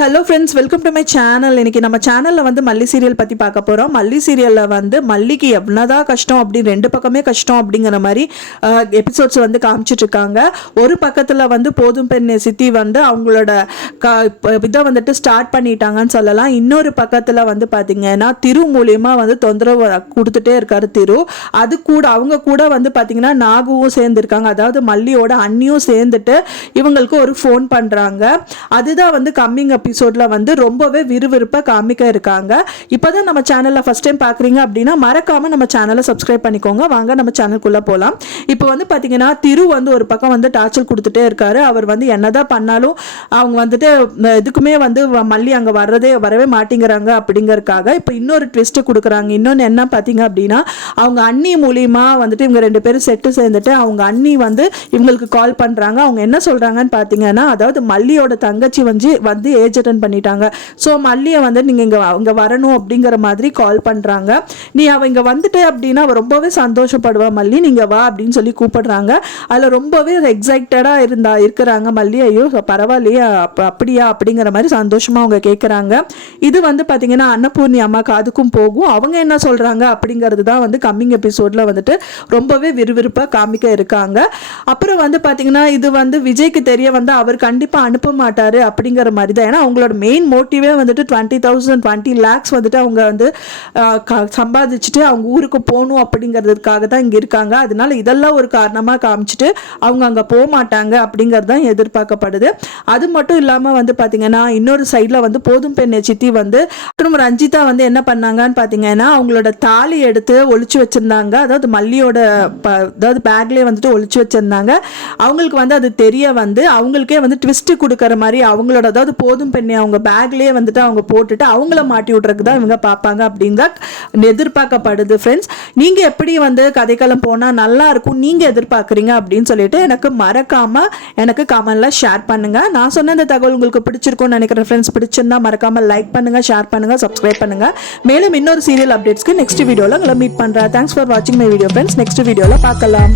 Hello friends, welcome to my channel. இன்னைக்கு நம்ம சேனலில் வந்து மல்லி சீரியல் பற்றி பார்க்க போகிறோம். மல்லி சீரியலில் வந்து மல்லிக்கு எவ்வளோதான் கஷ்டம் அப்படி ரெண்டு பக்கமே கஷ்டம் அப்படிங்கிற மாதிரி எபிசோட்ஸ் வந்து காமிச்சிட்ருக்காங்க. ஒரு பக்கத்தில் வந்து போதும் பெண்ணை சித்தி வந்து அவங்களோட இதை வந்துட்டு ஸ்டார்ட் பண்ணிட்டாங்கன்னு சொல்லலாம். இன்னொரு பக்கத்தில் வந்து பார்த்திங்கன்னா திரு மூலியமாக வந்து தொந்தரவு கொடுத்துட்டே இருக்காரு திரு. அது கூட அவங்க கூட வந்து பார்த்திங்கன்னா நாகுவும் சேர்ந்துருக்காங்க. அதாவது மல்லியோட அண்ணியும் சேர்ந்துட்டு இவங்களுக்கு ஒரு ஃபோன் பண்ணுறாங்க. அதுதான் வந்து கம்மிங் எபிசோட்ல வந்து ரொம்பவே விறுவிறுப்பாக காமிக்க இருக்காங்க. இப்போதான் நம்ம சேனலில் ஃபர்ஸ்ட் டைம் பார்க்குறீங்க அப்படின்னா மறக்காம நம்ம சேனலை சப்ஸ்கிரைப் பண்ணிக்கோங்க. வாங்க நம்ம சேனலுக்குள்ளே போகலாம். இப்போ வந்து பார்த்தீங்கன்னா திரு வந்து ஒரு பக்கம் வந்து டார்ச்சர் கொடுத்துட்டே இருக்காரு. அவர் வந்து என்னதான் பண்ணாலும் அவங்க வந்துட்டு எதுக்குமே வந்து மல்லி அங்கே வரவே மாட்டேங்கிறாங்க அப்படிங்கறதுக்காக இப்போ இன்னொரு ட்விஸ்ட் கொடுக்குறாங்க. இன்னொன்று என்ன பார்த்தீங்க அப்படின்னா அவங்க அண்ணி மூலியமா வந்துட்டு இவங்க ரெண்டு பேரும் செட்டு சேர்ந்துட்டு அவங்க அண்ணி வந்து இவங்களுக்கு கால் பண்ணுறாங்க. அவங்க என்ன சொல்கிறாங்கன்னு பார்த்தீங்கன்னா, அதாவது மல்லியோட தங்கச்சி வந்து ஏஜ் அட்டன் பண்ணிட்டாங்க. ஸோ மல்லியை வந்து நீங்கள் இங்கே வரணும் அப்படிங்கிற மாதிரி கால் பண்ணுறாங்க. நீ அவள் இங்கே வந்துட்டு அப்படின்னா அவள் ரொம்பவே சந்தோஷப்படுவா. மல்லி நீங்கள் வா அப்படின்னு சொல்லி கூப்பிடுறாங்க. அதில் ரொம்பவே எக்ஸைட்டடாக இருக்கிறாங்க மல்லி. ஐயோ பரவாயில்லையே அப்படியா அப்படிங்கிற மாதிரி சந்தோஷமாக அவங்க கேட்குறாங்க. இது வந்து பார்த்தீங்கன்னா அன்னபூர்ணி அம்மா காதுக்கும் போகும். அவங்க என்ன சொல்கிறாங்க அப்படிங்கிறது தான் வந்து கம்மிங் எபிசோடில் வந்துட்டு ரொம்பவே விறுவிறுப்பாக காமிக்க இருக்காங்க. அப்புறம் வந்து பார்த்தீங்கன்னா இது வந்து விஜய்க்கு தெரிய வந்து அவர் கண்டிப்பாக அனுப்ப மாட்டார் அப்படிங்கிற மாதிரி தான். ஏன்னா அவங்களோட மெயின் மோட்டிவே வந்துட்டு 20 lakhs வந்துட்டு அவங்க வந்து சம்பாதிச்சுட்டு அவங்க ஊருக்கு போகணும் அப்படிங்கிறதுக்காக தான் இங்கே இருக்காங்க. அதனால இதெல்லாம் ஒரு காரணமாக காமிச்சிட்டு அவங்க அங்கே போக மாட்டாங்க அப்படிங்கிறது தான் எதிர்பார்க்கப்படுது. அது மட்டும் இல்லாமல் வந்து பார்த்தீங்கன்னா இன்னொரு சைடில் வந்து போதும் பெண்ணை சித்தி வந்து மற்றும் ரஞ்சிதா வந்து என்ன பண்ணாங்கன்னு பார்த்தீங்கன்னா அவங்களோட தாலி எடுத்து ஒழிச்சு வச்சிருந்தாங்க. அதாவது மல்லியோட அதாவது பேக்லேயே வந்துட்டு ஒழிச்சு வச்சிருந்தாங்க. அவங்களுக்கு வந்து அது தெரிய வந்து அவங்களுக்கே வந்து ட்விஸ்ட் கொடுக்குற மாதிரி அவங்களோட அதாவது போதும் பெண்ணை அவங்க பேக்லேயே வந்துட்டு அவங்க போட்டுட்டு அவங்கள மாட்டி விட்றதுக்கு தான் இவங்க பார்ப்பாங்க அப்படின்னு தான் எதிர்பார்க்கப்படுது. ஃப்ரெண்ட்ஸ், நீங்கள் எப்படி வந்து கதைக்களம் போனால் நல்லா இருக்கும் நீங்கள் எதிர்பார்க்குறீங்க அப்படின்னு சொல்லிட்டு எனக்கு மறக்காமல் எனக்கு கமெண்ட்ல ஷேர் பண்ணுங்கள். நான் சொன்ன இந்த தகவல் உங்களுக்கு பிடிச்சிருக்கும்னு நினைக்கிறேன். ஃப்ரெண்ட்ஸ், பிடிச்சிருந்தா மறக்காமல் லைக் பண்ணுங்கள், ஷேர் பண்ணுங்கள், சப்ஸ்கிரைப் பண்ணுங்கள். மேலும் இன்னொரு சீரியல் அப்டேட்ஸ்க்கு நெக்ஸ்ட் வீடியோவில் உங்களை மீட் பண்ணுறேன். தேங்க்ஸ் ஃபார் வாட்சிங் மை வீடியோ ஃப்ரெண்ட்ஸ். நெக்ஸ்ட் வீடியோவில் பார்க்கலாம்.